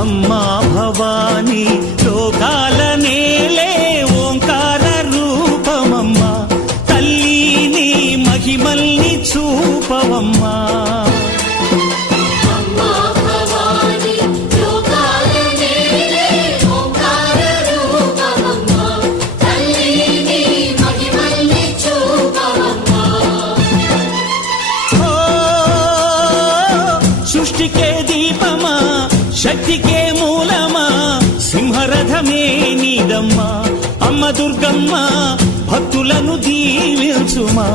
అమ్మా భవానీ లోకాల నేలే ఓంకార రూపమమ్మా తల్లి నీ మహిమల్ని చూపవమ్మా సృష్టికే దీపమా శక్తికే మూలమా సింహరథమే నీదమ్మా అమ్మ దుర్గమ్మ భక్తులను దీవించుమా